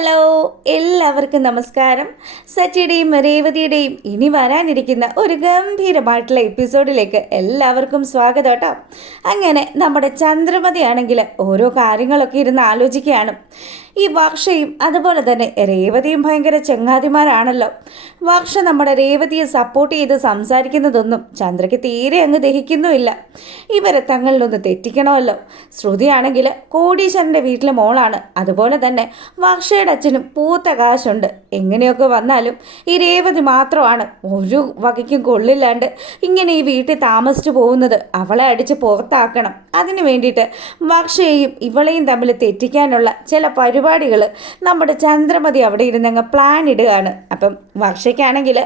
Hello, എല്ലാവർക്കും നമസ്കാരം. സച്ചിയുടെയും രേവതിയുടെയും ഇനി വരാനിരിക്കുന്ന ഒരു ഗംഭീരമായിട്ടുള്ള എപ്പിസോഡിലേക്ക് എല്ലാവർക്കും സ്വാഗതം കേട്ടോ. അങ്ങനെ നമ്മുടെ ചന്ദ്രമതിയാണെങ്കിൽ ഓരോ കാര്യങ്ങളൊക്കെ ഇരുന്ന് ആലോചിക്കുകയാണ്. ഈ വർഷയും അതുപോലെ തന്നെ രേവതിയും ഭയങ്കര ചെങ്ങാതിമാരാണല്ലോ. വർഷ നമ്മുടെ രേവതിയെ സപ്പോർട്ട് ചെയ്ത് സംസാരിക്കുന്നതൊന്നും ചന്ദ്രയ്ക്ക് തീരെ അങ്ങ് ദഹിക്കുന്നുമില്ല. ഇവരെ തങ്ങളിലൊന്ന് തെറ്റിക്കണമല്ലോ. ശ്രുതിയാണെങ്കിൽ കോടീശ്വരൻ്റെ വീട്ടിലെ മോളാണ്. അതുപോലെ തന്നെ വർഷയുടെ അച്ഛനും പൂത്ത കാശുണ്ട്. എങ്ങനെയൊക്കെ വന്നാലും ഈ രേവതി മാത്രമാണ് ഒരു വകയ്ക്കും കൊള്ളില്ലാണ്ട് ഇങ്ങനെ ഈ വീട്ടിൽ താമസിച്ചു പോകുന്നത്. അവളെ അടിച്ച് പുറത്താക്കണം. അതിന് വേണ്ടിയിട്ട് വർഷയെയും ഇവളെയും തമ്മിൽ തെറ്റിക്കാനുള്ള ചില പരിപാടികൾ നമ്മുടെ ചന്ദ്രമതി അവിടെ ഇരുന്നങ്ങ് പ്ലാൻ ഇടുകയാണ്. അപ്പം വർഷയ്ക്കാണെങ്കിൽ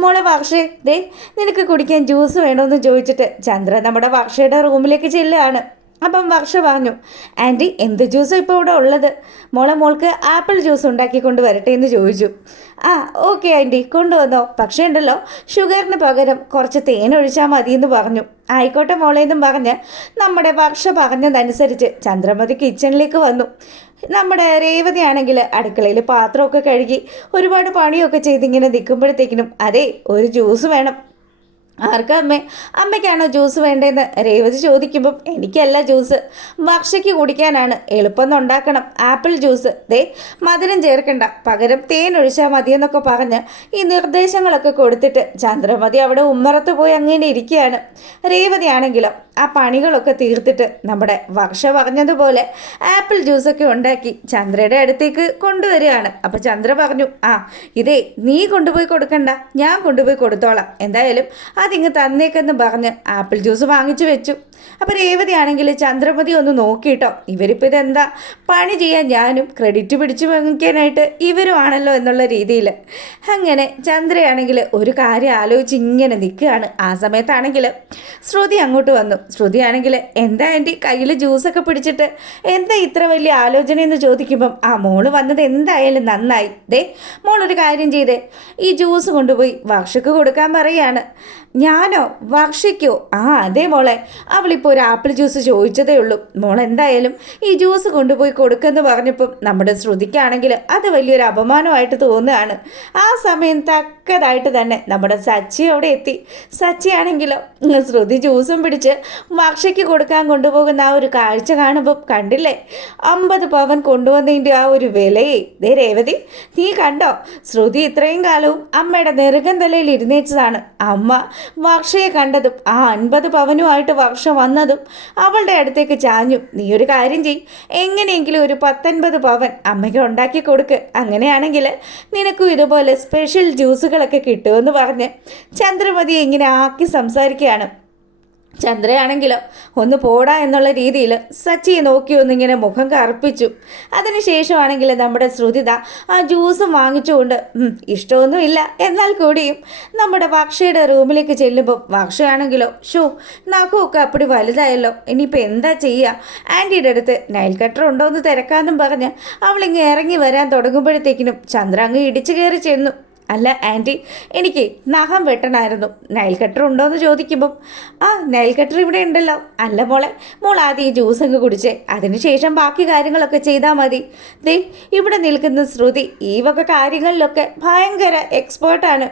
മോളെ വർഷേ, ദേ നിനക്ക് കുടിക്കാൻ ജ്യൂസ് വേണമെന്ന് ചോദിച്ചിട്ട് ചന്ദ്ര നമ്മുടെ വർഷയുടെ റൂമിലേക്ക് ചെല്ലുകയാണ്. അപ്പം വർഷ പറഞ്ഞു, ആൻറ്റി എന്ത് ജ്യൂസാണ് ഇപ്പോൾ ഇവിടെ ഉള്ളത്? മോൾക്ക് ആപ്പിൾ ജ്യൂസ് ഉണ്ടാക്കിക്കൊണ്ട് വരട്ടെ എന്ന് ചോദിച്ചു. ആ ഓക്കെ ആൻറ്റി, കൊണ്ടുവന്നോ. പക്ഷേ ഉണ്ടല്ലോ, ഷുഗറിന് പകരം കുറച്ച് തേൻ ഒഴിച്ചാൽ മതിയെന്ന് പറഞ്ഞു. ആയിക്കോട്ടെ മോളേന്നും പറഞ്ഞ് നമ്മുടെ വർഷ പറഞ്ഞതനുസരിച്ച് ചന്ദ്രമതി കിച്ചണിലേക്ക് വന്നു. നമ്മുടെ രേവതി ആണെങ്കിൽ അടുക്കളയിൽ പാത്രമൊക്കെ കഴുകി ഒരുപാട് പണിയൊക്കെ ചെയ്തിങ്ങനെ നിൽക്കുമ്പോഴത്തേക്കിനും അതെ ഒരു ജ്യൂസ് വേണം. ആർക്കാ അമ്മയ്ക്കാണോ ജ്യൂസ് വേണ്ടതെന്ന് രേവതി ചോദിക്കുമ്പം എനിക്കല്ല ജ്യൂസ്, വർഷയ്ക്ക് കുടിക്കാനാണ്. എളുപ്പം ഉണ്ടാക്കണം ആപ്പിൾ ജ്യൂസ്. ദേ മധുരം ചേർക്കണ്ട, പകരം തേൻ ഒഴിച്ചാൽ മതിയെന്നൊക്കെ പറഞ്ഞ് ഈ നിർദ്ദേശങ്ങളൊക്കെ കൊടുത്തിട്ട് ചന്ദ്രമതി അവിടെ ഉമ്മറത്ത് പോയി അങ്ങനെ ഇരിക്കുകയാണ്. രേവതി ആണെങ്കിലും ആ പണികളൊക്കെ തീർത്തിട്ട് നമ്മുടെ വർഷ പറഞ്ഞതുപോലെ ആപ്പിൾ ജ്യൂസൊക്കെ ഉണ്ടാക്കി ചന്ദ്രയുടെ അടുത്തേക്ക് കൊണ്ടുവരികയാണ്. അപ്പോൾ ചന്ദ്ര പറഞ്ഞു, ആ ഇതേ നീ കൊണ്ടുപോയി കൊടുക്കണ്ട, ഞാൻ കൊണ്ടുപോയി കൊടുത്തോളാം. എന്തായാലും അതിങ്ങ് തന്നേക്കെന്ന് പറഞ്ഞ് ആപ്പിൾ ജ്യൂസ് വാങ്ങിച്ചു വെച്ചു. അപ്പോൾ രേവതി ആണെങ്കിൽ ചന്ദ്രമതി ഒന്ന് നോക്കിയിട്ടോ, ഇവരിപ്പോൾ ഇതെന്താ പണി ചെയ്യാൻ ഞാനും ക്രെഡിറ്റ് പിടിച്ചു വാങ്ങിക്കാനായിട്ട് ഇവരും ആണല്ലോ എന്നുള്ള രീതിയിൽ. അങ്ങനെ ചന്ദ്രയാണെങ്കിൽ ഒരു കാര്യം ആലോചിച്ച് ഇങ്ങനെ നിൽക്കുകയാണ്. ആ സമയത്താണെങ്കിൽ ശ്രുതി അങ്ങോട്ട് വന്നു. ശ്രുതിയാണെങ്കിൽ എന്താ എൻ്റെ കയ്യിൽ ജ്യൂസൊക്കെ പിടിച്ചിട്ട് എന്താ ഇത്ര വലിയ ആലോചനയെന്ന് ചോദിക്കുമ്പം ആ മോള് വന്നത് എന്തായാലും നന്നായി. ദേ മോളൊരു കാര്യം ചെയ്തേ, ഈ ജ്യൂസ് കൊണ്ടുപോയി വർഷയ്ക്ക് കൊടുക്കാൻ പറയുകയാണ്. ഞാനോ? വർഷയ്ക്കോ? ആ അതെ മോളെ, അവളിപ്പോൾ ഒരു ആപ്പിൾ ജ്യൂസ് ചോദിച്ചതേ ഉള്ളൂ. മോൾ എന്തായാലും ഈ ജ്യൂസ് കൊണ്ടുപോയി കൊടുക്കുമെന്ന് പറഞ്ഞപ്പം നമ്മുടെ ശ്രുതിക്കാണെങ്കിൽ അത് വലിയൊരു അപമാനമായിട്ട് തോന്നുകയാണ്. ആ സമയം തക്കതായിട്ട് തന്നെ നമ്മുടെ സച്ചി അവിടെ എത്തി. സച്ചിയാണെങ്കിലോ ശ്രുതി ജ്യൂസും പിടിച്ച് വർഷയ്ക്ക് കൊടുക്കാൻ കൊണ്ടുപോകുന്ന ആ ഒരു കാഴ്ച കാണുമ്പോൾ കണ്ടില്ലേ, 50 പവൻ കൊണ്ടുവന്നതിൻ്റെ ആ ഒരു വിലയെ. ദേ രേവതി, നീ കണ്ടോ? ശ്രുതി ഇത്രയും കാലവും അമ്മയുടെ നെറുകൻ തലയിൽ ഇരുന്നേച്ചതാണ്. അമ്മ വർഷയെ കണ്ടതും ആ 50 പവനുമായിട്ട് വർഷ വന്നതും അവളുടെ അടുത്തേക്ക് ചാഞ്ഞു. നീ ഒരു കാര്യം ചെയ്, എങ്ങനെയെങ്കിലും ഒരു 19 പവൻ അമ്മയ്ക്ക് ഉണ്ടാക്കി കൊടുക്ക്. അങ്ങനെയാണെങ്കിൽ നിനക്കും ഇതുപോലെ സ്പെഷ്യൽ ജ്യൂസുകളൊക്കെ കിട്ടുമെന്ന് പറഞ്ഞ് ചന്ദ്രമതിയെ ഇങ്ങനെ ആക്കി സംസാരിക്കുകയാണ്. ചന്ദ്രയാണെങ്കിലോ ഒന്ന് പോടാ എന്നുള്ള രീതിയിൽ സച്ചിയെ നോക്കി ഒന്നിങ്ങനെ മുഖം കറുപ്പിച്ചു. അതിനുശേഷമാണെങ്കിൽ നമ്മുടെ ശ്രുതിത ആ ജ്യൂസും വാങ്ങിച്ചുകൊണ്ട് ഇഷ്ടമൊന്നുമില്ല എന്നാൽ കൂടിയും നമ്മുടെ വർഷയുടെ റൂമിലേക്ക് ചെല്ലുമ്പോൾ വർഷയാണെങ്കിലോ നഖമൊക്കെ അപ്പടി വലുതായല്ലോ, ഇനിയിപ്പോൾ എന്താ ചെയ്യുക? ആൻറ്റിയുടെ അടുത്ത് നൈൽ കട്ടർ ഉണ്ടോ എന്ന് തിരക്കാമെന്നും പറഞ്ഞ് അവളിങ്ങ് ഇറങ്ങി വരാൻ തുടങ്ങുമ്പോഴത്തേക്കിനും ചന്ദ്ര അങ്ങ് ഇടിച്ചു കയറി ചെന്നു. അല്ല ആൻറ്റി, എനിക്ക് നഖം വെട്ടണമായിരുന്നു, നൈൽ കട്ടർ ഉണ്ടോയെന്ന് ചോദിക്കുമ്പം ആ നൈൽ കട്ടർ ഇവിടെ ഉണ്ടല്ലോ. അല്ല മോൾ ആദ്യം ഈ ജ്യൂസ് അങ്ങ് കുടിച്ചേ, അതിനുശേഷം ബാക്കി കാര്യങ്ങളൊക്കെ ചെയ്താൽ മതി. ദേ ഇവിടെ നിൽക്കുന്ന ശ്രുതി ഈ വക കാര്യങ്ങളിലൊക്കെ ഭയങ്കര എക്സ്പേർട്ടാണ്.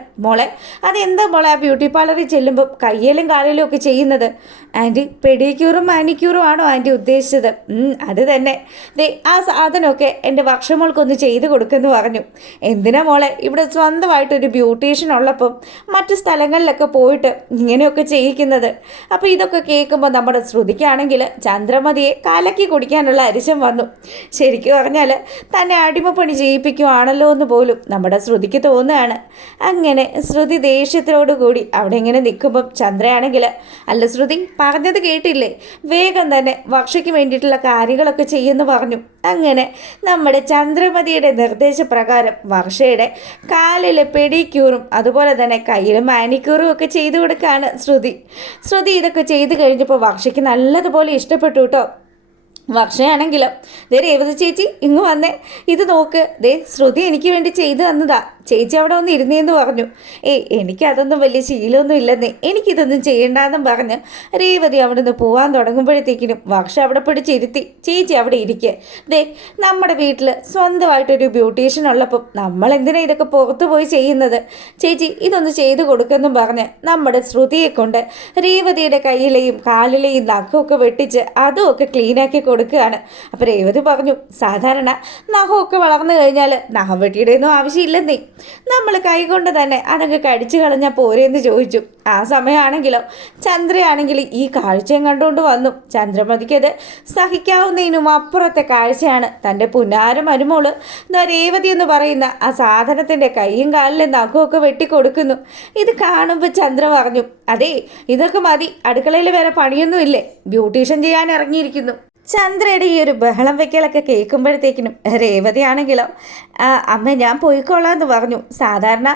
അതെന്താ ആ ബ്യൂട്ടി പാർലറിൽ ചെല്ലുമ്പം കയ്യിലും കാലിലും ഒക്കെ ചെയ്യുന്നത്? ആൻറ്റി പെഡിക്യൂറും മാനിക്യൂറും ആണോ ആൻറ്റി ഉദ്ദേശിച്ചത്? അത് തന്നെ. ദേ ആ സാധനമൊക്കെ എൻ്റെ വർഷമോൾക്കൊന്ന് ചെയ്ത് കൊടുക്കുമെന്ന് പറഞ്ഞു. എന്തിനാ ഇവിടെ സ്വന്തമായിട്ടൊരു ബ്യൂട്ടീഷ്യൻ ഉള്ളപ്പം മറ്റു സ്ഥലങ്ങളിലൊക്കെ പോയിട്ട് ഇങ്ങനെയൊക്കെ ചെയ്യിക്കുന്നത്? അപ്പോൾ ഇതൊക്കെ കേൾക്കുമ്പോൾ നമ്മുടെ ശ്രുതിക്കാണെങ്കിൽ ചന്ദ്രമതിയെ കലക്കി കുടിക്കാനുള്ള അരിശം വന്നു. ശരിക്കും പറഞ്ഞാൽ തന്നെ അടിമപ്പണി ചെയ്യിപ്പിക്കുവാണല്ലോ എന്ന് പോലും നമ്മുടെ ശ്രുതിക്ക് തോന്നുകയാണ്. അങ്ങനെ ശ്രുതി ദേഷ്യത്തോടു കൂടി അവിടെ ഇങ്ങനെ നിൽക്കുമ്പം ചന്ദ്രയാണെങ്കിൽ അല്ല ശ്രുതി പറഞ്ഞത് കേട്ടില്ലേ, വേഗം തന്നെ വർഷയ്ക്ക് വേണ്ടിയിട്ടുള്ള കാര്യങ്ങളൊക്കെ ചെയ്യുമെന്ന് പറഞ്ഞു. അങ്ങനെ നമ്മുടെ ചന്ദ്രമതിയുടെ നിർദ്ദേശപ്രകാരം വർഷയുടെ കാലിലെ പെഡിക്യൂറും അതുപോലെ തന്നെ കയ്യിൽ മാനിക്യൂറും ഒക്കെ ചെയ്തു കൊടുക്കുകയാണ് ശ്രുതി ഇതൊക്കെ ചെയ്ത് കഴിഞ്ഞപ്പോൾ വർഷയ്ക്ക് നല്ലതുപോലെ ഇഷ്ടപ്പെട്ടു കേട്ടോ. വർഷയാണെങ്കിലോ ദേ രേവതി ചേച്ചി ഇങ്ങ് വന്നേ, ഇത് നോക്ക്, ദേ ശ്രുതി എനിക്ക് വേണ്ടി ചെയ്തു തന്നതാ. ചേച്ചി അവിടെ ഒന്ന് ഇരുന്നേന്ന് പറഞ്ഞു. എനിക്കതൊന്നും വലിയ ശീലമൊന്നും ഇല്ലെന്നേ, എനിക്കിതൊന്നും ചെയ്യണ്ടെന്നും പറഞ്ഞ് രേവതി അവിടെ നിന്ന് പോകാൻ തുടങ്ങുമ്പോഴത്തേക്കിനും വർഷ അവിടെ പിടിച്ചിരുത്തി. ചേച്ചി അവിടെ ഇരിക്കുക, ദേ നമ്മുടെ വീട്ടിൽ സ്വന്തമായിട്ടൊരു ബ്യൂട്ടീഷ്യൻ ഉള്ളപ്പം നമ്മൾ എന്തിനാ ഇതൊക്കെ പുറത്തു പോയി ചെയ്യുന്നത്? ചേച്ചി ഇതൊന്ന് ചെയ്തു കൊടുക്കുമെന്നും പറഞ്ഞ് നമ്മുടെ ശ്രുതിയെ കൊണ്ട് രേവതിയുടെ കയ്യിലെയും കാലിലെയും നഖമൊക്കെ വെട്ടിച്ച് അതുമൊക്കെ ക്ലീനാക്കി കൊടുക്കുകയാണ്. അപ്പോൾ രേവതി പറഞ്ഞു, സാധാരണ നഖമൊക്കെ വളർന്നു കഴിഞ്ഞാൽ നഖം വെട്ടിയുടെയൊന്നും ആവശ്യമില്ലെന്നേ, നമ്മൾ കൈകൊണ്ട് തന്നെ അതങ്ങ് കടിച്ചു കളഞ്ഞാൽ പോരെയെന്ന് ചോദിച്ചു. ആ സമയമാണെങ്കിലോ ചന്ദ്രയാണെങ്കിൽ ഈ കാഴ്ചയും കണ്ടുകൊണ്ട് വന്നു. ചന്ദ്രമതിക്കത് സഹിക്കാവുന്നതിനും അപ്പുറത്തെ കാഴ്ചയാണ്. തൻ്റെ പുന്നാര മരുമോള് രേവതി എന്ന് പറയുന്ന ആ സാധനത്തിൻ്റെ കൈയും കാലിലും നഖമൊക്കെ വെട്ടിക്കൊടുക്കുന്നു. ഇത് കാണുമ്പോൾ ചന്ദ്ര പറഞ്ഞു, അതേ ഇതൊക്കെ മതി, അടുക്കളയിൽ വേറെ പണിയൊന്നുമില്ലേ, ബ്യൂട്ടീഷ്യൻ ചെയ്യാൻ ഇറങ്ങിയിരിക്കുന്നു. ചന്ദ്രയുടെ ഈ ഒരു ബഹളം വെക്കലൊക്കെ കേൾക്കുമ്പോഴത്തേക്കിനും രേവതിയാണെങ്കിലോ അമ്മ ഞാൻ പോയിക്കോളാം എന്ന് പറഞ്ഞു. സാധാരണ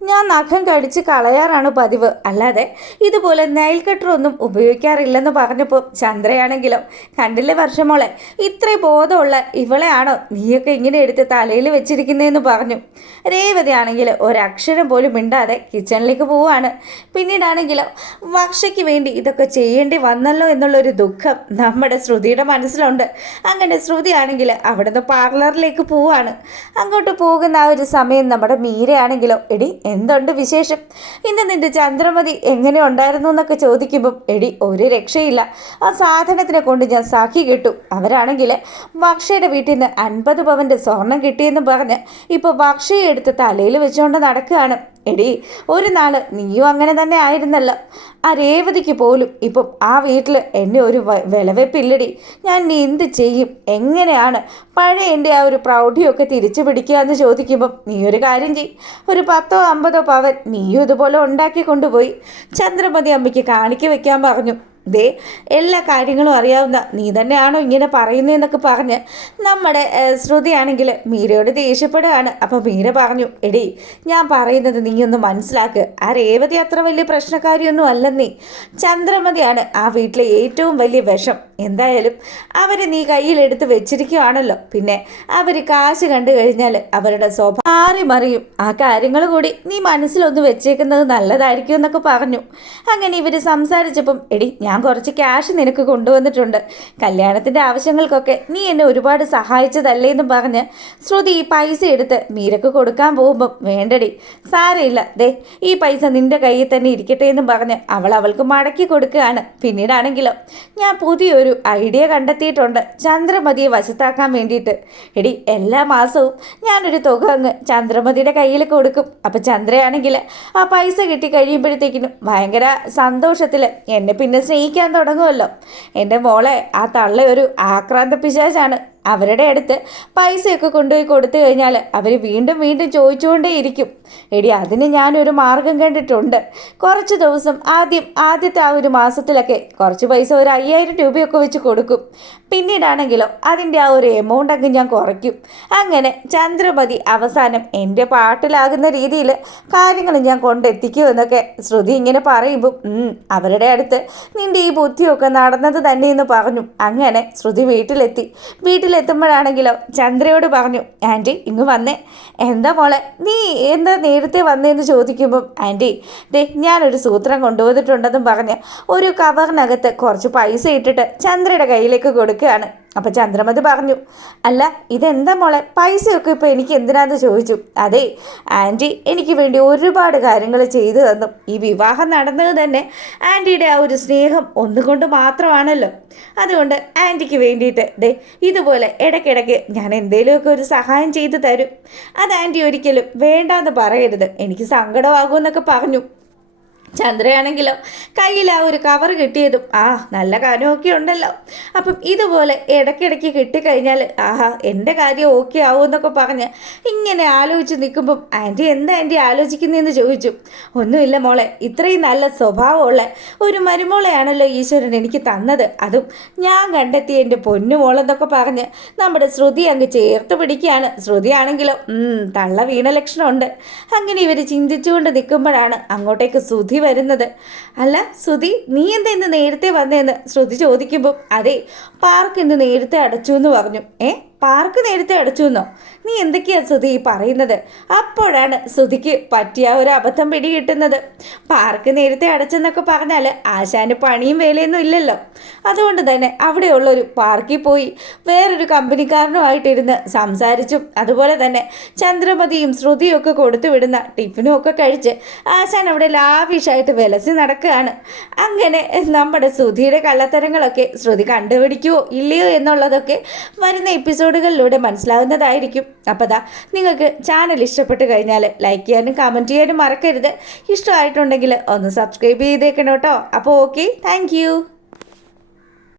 ഞാൻ നഖം കടിച്ച് കളയാറാണ് പതിവ്, അല്ലാതെ ഇതുപോലെ നെയിൽ കട്ടറൊന്നും ഉപയോഗിക്കാറില്ലെന്ന് പറഞ്ഞപ്പോൾ ചന്ദ്രയാണെങ്കിലോ കണ്ടില്ലേ വർഷമോളെ, ഇത്രയും ബോധമുള്ള ഇവളെയാണോ നീയൊക്കെ ഇങ്ങനെ എടുത്ത് തലയിൽ വെച്ചിരിക്കുന്നതെന്ന് പറഞ്ഞു. രേവതി ആണെങ്കിൽ ഒരക്ഷരം പോലും മിണ്ടാതെ കിച്ചണിലേക്ക് പോവാണ്. പിന്നീടാണെങ്കിലോ വർഷയ്ക്ക് വേണ്ടി ഇതൊക്കെ ചെയ്യേണ്ടി വന്നല്ലോ എന്നുള്ളൊരു ദുഃഖം നമ്മുടെ ശ്രുതിയുടെ മനസ്സിലുണ്ട്. അങ്ങനെ ശ്രുതി ആണെങ്കിൽ അവിടുന്ന് പാർലറിലേക്ക് പോവാണ്. അങ്ങോട്ട് പോകുന്ന ആ ഒരു സമയം നമ്മുടെ മീരയാണെങ്കിലോ എടി എന്തുണ്ട് വിശേഷം, ഇന്ന് നിന്റെ ചന്ദ്രമതി എങ്ങനെ ഉണ്ടായിരുന്നു എന്നൊക്കെ ചോദിക്കുമ്പം എടി ഒരു രക്ഷയില്ല, ആ സാധനത്തിനെ കൊണ്ട് ഞാൻ സാക്ഷി കിട്ടു. അവരാണെങ്കിൽ വർഷയുടെ വീട്ടിൽ നിന്ന് 50 പവൻ്റെ സ്വർണം കിട്ടിയെന്ന് പറഞ്ഞ് ഇപ്പോൾ വർഷയെ എടുത്ത് തലയിൽ വെച്ചുകൊണ്ട് നടക്കുകയാണ്. എടി ഒരു നാൾ നീയും അങ്ങനെ തന്നെ ആയിരുന്നല്ലോ. ആ രേവതിക്ക് പോലും ഇപ്പം ആ വീട്ടിൽ എന്നെ ഒരു വിലവെപ്പില്ലടി. ഞാൻ നീ എന്ത് ചെയ്യും, എങ്ങനെയാണ് പഴയ എൻ്റെ ആ ഒരു പ്രൗഢിയൊക്കെ തിരിച്ചു പിടിക്കുക എന്ന് ചോദിക്കുമ്പം നീ ഒരു കാര്യം ചെയ്യും, ഒരു 10-50 പവൻ നീയും ഇതുപോലെ ഉണ്ടാക്കി കൊണ്ടുപോയി ചന്ദ്രമതി അമ്മയ്ക്ക് കാണിക്ക വെക്കാൻ പറഞ്ഞു. ദേ എല്ലാ കാര്യങ്ങളും അറിയാവുന്ന നീ തന്നെയാണോ ഇങ്ങനെ പറയുന്നതെന്നൊക്കെ പറഞ്ഞ് നമ്മുടെ ശ്രുതിയാണെങ്കിൽ മീരയോട് ദേഷ്യപ്പെടുകയാണ്. അപ്പോൾ മീര പറഞ്ഞു, എടി ഞാൻ പറയുന്നത് നീ ഒന്ന് മനസ്സിലാക്ക്, ആ രേവതി അത്ര വലിയ പ്രശ്നക്കാരിയൊന്നും അല്ലെന്നേ, ചന്ദ്രമതിയാണ് ആ വീട്ടിലെ ഏറ്റവും വലിയ വിഷം. എന്തായാലും അവർ നീ കയ്യിലെടുത്ത് വെച്ചിരിക്കുകയാണല്ലോ, പിന്നെ അവർ കാശ് കണ്ടു കഴിഞ്ഞാൽ അവരുടെ സ്വഭാവം മാറി മറിയും. ആ കാര്യങ്ങൾ കൂടി നീ മനസ്സിലൊന്ന് വെച്ചേക്കുന്നത് നല്ലതായിരിക്കും എന്നൊക്കെ പറഞ്ഞു. അങ്ങനെ ഇവർ സംസാരിച്ചപ്പം എടി ഞാൻ കുറച്ച് ക്യാഷ് നിനക്ക് കൊണ്ടുവന്നിട്ടുണ്ട്, കല്യാണത്തിൻ്റെ ആവശ്യങ്ങൾക്കൊക്കെ നീ എന്നെ ഒരുപാട് സഹായിച്ചതല്ലേ എന്ന് പറഞ്ഞ് ശ്രുതി ഈ പൈസ എടുത്ത് മീരക്ക് കൊടുക്കാൻ പോകുമ്പം വേണ്ടടി സാരമില്ല, ദേ ഈ പൈസ നിൻ്റെ കയ്യിൽ തന്നെ ഇരിക്കട്ടെ എന്നും പറഞ്ഞ് അവൾക്ക് മടക്കി കൊടുക്കുകയാണ്. പിന്നീടാണെങ്കിലോ ഞാൻ പുതിയൊരു ഐഡിയ കണ്ടെത്തിയിട്ടുണ്ട് ചന്ദ്രമതിയെ വശത്താക്കാൻ വേണ്ടിയിട്ട്. എടി എല്ലാ മാസവും ഞാനൊരു തുക അങ്ങ് ചന്ദ്രമതിയുടെ കയ്യിൽ കൊടുക്കും. അപ്പം ചന്ദ്രയാണെങ്കിൽ ആ പൈസ കിട്ടി കഴിയുമ്പോഴത്തേക്കിനും ഭയങ്കര സന്തോഷത്തിൽ എന്നെ പിന്നെ സ്നേഹിക്കാൻ തുടങ്ങുമല്ലോ. എൻ്റെ മോളെ ആ തള്ള ഒരു ആക്രാന്ത പിശാചാണ്. അവരുടെ അടുത്ത് പൈസയൊക്കെ കൊണ്ടുപോയി കൊടുത്തു കഴിഞ്ഞാൽ അവർ വീണ്ടും വീണ്ടും ചോദിച്ചുകൊണ്ടേയിരിക്കും. എടി അതിന് ഞാനൊരു മാർഗം കണ്ടിട്ടുണ്ട്. കുറച്ച് ദിവസം ആദ്യത്തെ ആ ഒരു മാസത്തിലൊക്കെ കുറച്ച് പൈസ ഒരു 5000 രൂപയൊക്കെ വെച്ച് കൊടുക്കും. പിന്നീടാണെങ്കിലോ അതിൻ്റെ ആ ഒരു എമൗണ്ട് അങ്ങ് ഞാൻ കുറയ്ക്കും. അങ്ങനെ ചന്ദ്രമതി അവസാനം എൻ്റെ പാട്ടിലാകുന്ന രീതിയിൽ കാര്യങ്ങൾ ഞാൻ കൊണ്ടെത്തിക്കുമെന്നൊക്കെ ശ്രുതി ഇങ്ങനെ പറയുമ്പോൾ അവരുടെ അടുത്ത് നിൻ്റെ ഈ ബുദ്ധിയൊക്കെ നടന്നത് തന്നെയെന്ന് പറഞ്ഞു. അങ്ങനെ ശ്രുതി വീട്ടിലെത്തുമ്പോഴാണെങ്കിലോ ചന്ദ്രയോട് പറഞ്ഞു, ആൻറ്റി ഇങ്ങ് വന്നേ. എന്താ മോളെ നീ എന്താ നേരത്തെ വന്നതെന്ന് ചോദിക്കുമ്പം ആൻറ്റി ദേ ഞാനൊരു സൂത്രം കൊണ്ടുവന്നിട്ടുണ്ടെന്നും പറഞ്ഞ് ഒരു കവറിനകത്ത് കുറച്ച് പൈസ ഇട്ടിട്ട് ചന്ദ്രയുടെ കയ്യിലേക്ക് കൊടുക്കുകയാണ്. അപ്പോൾ ചന്ദ്രമതി പറഞ്ഞു, അല്ല ഇതെന്താ മോളെ പൈസയൊക്കെ ഇപ്പോൾ എനിക്ക് എന്തിനാന്ന് ചോദിച്ചു. അതെ ആൻറ്റി എനിക്ക് വേണ്ടി ഒരുപാട് കാര്യങ്ങൾ ചെയ്തു തന്നു. ഈ വിവാഹം നടന്നത് തന്നെ ആൻറ്റിയുടെ ആ ഒരു സ്നേഹം ഒന്നുകൊണ്ട് മാത്രമാണല്ലോ. അതുകൊണ്ട് ആൻറ്റിക്ക് വേണ്ടിയിട്ട് ദേ ഇതുപോലെ ഇടയ്ക്കിടയ്ക്ക് ഞാൻ എന്തെങ്കിലുമൊക്കെ ഒരു സഹായം ചെയ്തു തരും. അത് ആൻറ്റി ഒരിക്കലും വേണ്ടാന്ന് പറയരുത്, എനിക്ക് സങ്കടമാകുമെന്നൊക്കെ പറഞ്ഞു. ചന്ദ്രയാണെങ്കിലോ കയ്യിൽ ആ ഒരു കവർ കിട്ടിയതും നല്ല കാര്യമൊക്കെ ഉണ്ടല്ലോ, അപ്പം ഇതുപോലെ ഇടയ്ക്കിടയ്ക്ക് കിട്ടിക്കഴിഞ്ഞാൽ എൻ്റെ കാര്യം ഓക്കെ ആവുമെന്നൊക്കെ പറഞ്ഞ് ഇങ്ങനെ ആലോചിച്ച് നിൽക്കുമ്പം ആൻറ്റി എന്താ ആൻറ്റി ആലോചിക്കുന്നതെന്ന് ചോദിച്ചു. ഒന്നുമില്ല മോളെ, ഇത്രയും നല്ല സ്വഭാവമുള്ള ഒരു മരുമോളെയാണല്ലോ ഈശ്വരൻ എനിക്ക് തന്നത്, അതും ഞാൻ കണ്ടെത്തിയ എൻ്റെ പൊന്നുമോളെന്നൊക്കെ പറഞ്ഞ് നമ്മുടെ ശ്രുതി അങ്ങ് ചേർത്ത് പിടിക്കുകയാണ്. ശ്രുതിയാണെങ്കിലോ തള്ള വീണ ലക്ഷണമുണ്ട്. അങ്ങനെ ഇവർ ചിന്തിച്ചുകൊണ്ട് നിൽക്കുമ്പോഴാണ് അങ്ങോട്ടേക്ക് ശ്രുതി വരുന്നത്. അല്ല ശ്രുതി നീ എന്താ ഇന്ന് നേരത്തെ വന്നതെന്ന് ശ്രുതി ചോദിക്കുമ്പോൾ അതെ പാർക്ക് ഇന്ന് നേരത്തെ അടച്ചു എന്ന് പറഞ്ഞു. പാർക്ക് നേരത്തെ അടച്ചു എന്നോ? നീ എന്തൊക്കെയാ ശ്രുതി പറയുന്നത്? അപ്പോഴാണ് ശ്രുതിക്ക് പറ്റിയ ഒരു അബദ്ധം പിടികിട്ടുന്നത്. പാർക്ക് നേരത്തെ അടച്ചെന്നൊക്കെ പറഞ്ഞാൽ ആശാന് പണിയും വേലയൊന്നും ഇല്ലല്ലോ. അതുകൊണ്ട് തന്നെ അവിടെയുള്ളൊരു പാർക്കിൽ പോയി വേറൊരു കമ്പനിക്കാരനുമായിട്ടിരുന്ന് സംസാരിച്ചും അതുപോലെ തന്നെ ചന്ദ്രമതിയും ശ്രുതിയും ഒക്കെ കൊടുത്തു വിടുന്ന ടിഫിനും ഒക്കെ കഴിച്ച് ആശാൻ അവിടെ ലാവിഷായിട്ട് വിലസി നടക്കുകയാണ്. അങ്ങനെ നമ്മുടെ ശ്രുതിയുടെ കള്ളത്തരങ്ങളൊക്കെ ശ്രുതി കണ്ടുപിടിക്കുമോ ഇല്ലയോ എന്നുള്ളതൊക്കെ വരുന്ന എപ്പിസോഡുകളിലൂടെ മനസ്സിലാവുന്നതായിരിക്കും. അപ്പോൾ ദാ നിങ്ങൾക്ക് ചാനൽ ഇഷ്ടപ്പെട്ട് കഴിഞ്ഞാൽ ലൈക്ക് ചെയ്യാനും കമൻറ്റ് ചെയ്യാനും മറക്കരുത്. ഇഷ്ടമായിട്ടുണ്ടെങ്കിൽ ഒന്ന് സബ്സ്ക്രൈബ് ചെയ്തേക്കണം കേട്ടോ. അപ്പോൾ ഓക്കെ, താങ്ക്